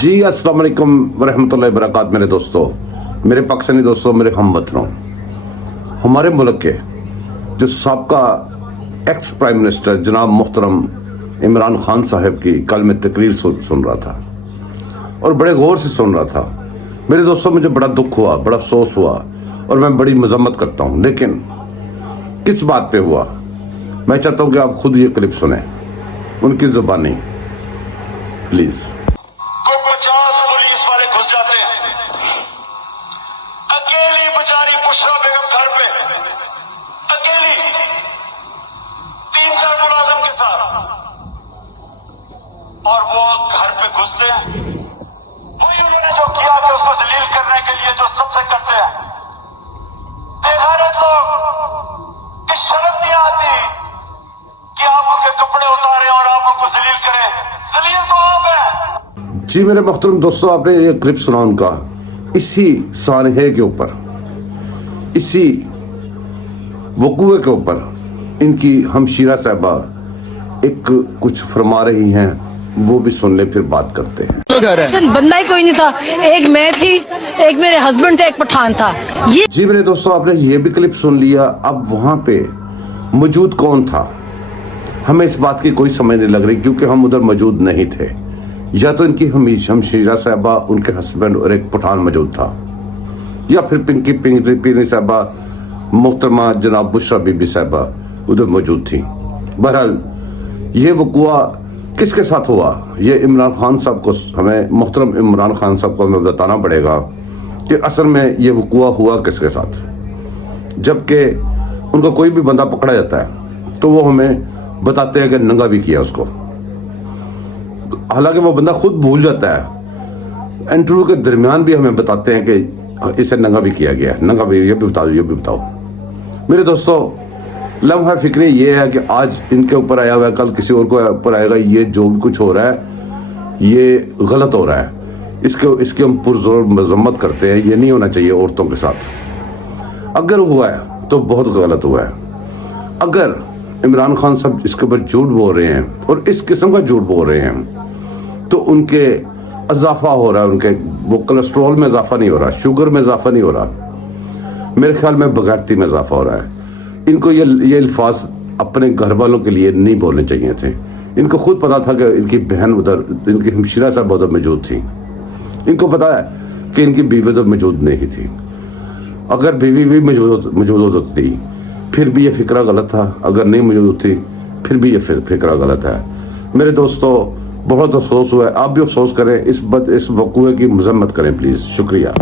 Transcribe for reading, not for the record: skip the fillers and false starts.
जी अस्सलाम वालेकुम वरहमतुल्लाहि वबरकातुहू। मेरे दोस्तों, मेरे पाकिस्तानी दोस्तों, मेरे हमवतनों, हमारे मुल्क के जो साबका एक्स प्राइम मिनिस्टर जनाब मुहतरम इमरान खान साहब की कल मैं तकरीर सुन रहा था और बड़े गौर से सुन रहा था। मेरे दोस्तों, मुझे बड़ा दुख हुआ, बड़ा अफसोस हुआ और मैं बड़ी मजम्मत करता हूँ। लेकिन किस बात पे हुआ, मैं चाहता हूँ कि आप खुद ये क्लिप सुने उनकी ज़ुबानी, प्लीज़। 50 पुलिस वाले घुस जाते हैं, अकेली बेचारी बुशरा बेगम घर पे, अकेली 3-4 मुलाजिम के साथ, और वो घर पे घुसते हैं। वही उन्होंने जो किया कि उसको जलील करने के लिए जो सबसे करते हैं। बेगैरत लोग, कि शर्म नहीं आती कि आप उनके कपड़े उतारें और आप उनको जलील करें। जलील तो आप हैं। जी मेरे मोहतरम दोस्तों, आपने ये क्लिप सुना उनका, इसी सानहे के ऊपर, इसी वकूए के ऊपर इनकी हमशीरा साहबा एक कुछ फरमा रही हैं, वो भी सुन ले फिर बात करते हैं। बंदा ही कोई नहीं था, एक मैं थी, एक मेरे हस्बैंड थे, एक पठान था। ये जी मेरे दोस्तों, आपने ये भी क्लिप सुन लिया। अब वहां पे मौजूद कौन था, हमें इस बात की कोई समझ नहीं लग रही, क्योंकि हम उधर मौजूद नहीं थे। या तो इनकी हमशीरा साहबा, उनके हस्बैंड और एक पठान मौजूद था, या फिर पिंकी पीनी साहबा, मुहतरमा जनाब बुशरा बीबी साहबा उधर मौजूद थी। बहरहाल ये वक़ुआ किसके साथ हुआ, ये इमरान खान साहब को, हमें मोहतरम इमरान खान साहब को हमें बताना पड़ेगा कि असल में ये वक़ुआ हुआ किसके साथ। जबकि उनका कोई भी बंदा पकड़ा जाता है तो वो हमें बताते हैं कि नंगा भी किया उसको, हालांकि वो बंदा खुद भूल जाता है। इंटरव्यू के दरमियान भी हमें बताते हैं कि इसे नंगा भी किया गया है, नंगा भी, ये भी बताओ, ये भी बताओ। मेरे दोस्तों, लम्हा फिक्री ये है कि आज इनके ऊपर आया हुआ है, कल किसी और को ऊपर आएगा। ये जो भी कुछ हो रहा है ये गलत हो रहा है, इसके हम पुरजोर मजम्मत करते हैं। ये नहीं होना चाहिए औरतों के साथ। अगर हुआ है तो बहुत गलत हुआ है। अगर इमरान खान साहब इसके ऊपर झूठ बोल रहे हैं और इस किस्म का झूठ बोल रहे हैं तो उनके इजाफा हो रहा है, उनके वो कोलेस्ट्रॉल में इजाफा नहीं हो रहा, शुगर में इजाफा नहीं हो रहा, मेरे ख्याल में बगैरती में इजाफा हो रहा है। इनको ये अल्फाज अपने घर वालों के लिए नहीं बोलने चाहिए थे। इनको खुद पता था कि इनकी बहन उधर, इनकी हमशीरा साहब उधर मौजूद थी। इनको पता है कि इनकी बीवी उधर मौजूद नहीं थी। अगर बीवी भी मौजूद होती फिर भी ये फिक्रा गलत था, अगर नहीं मौजूद थी फिर भी ये फिक्रा गलत है। मेरे दोस्तों, बहुत अफसोस हुआ है। आप भी अफसोस करें, इस वक़ूए की मजम्मत करें प्लीज़। शुक्रिया।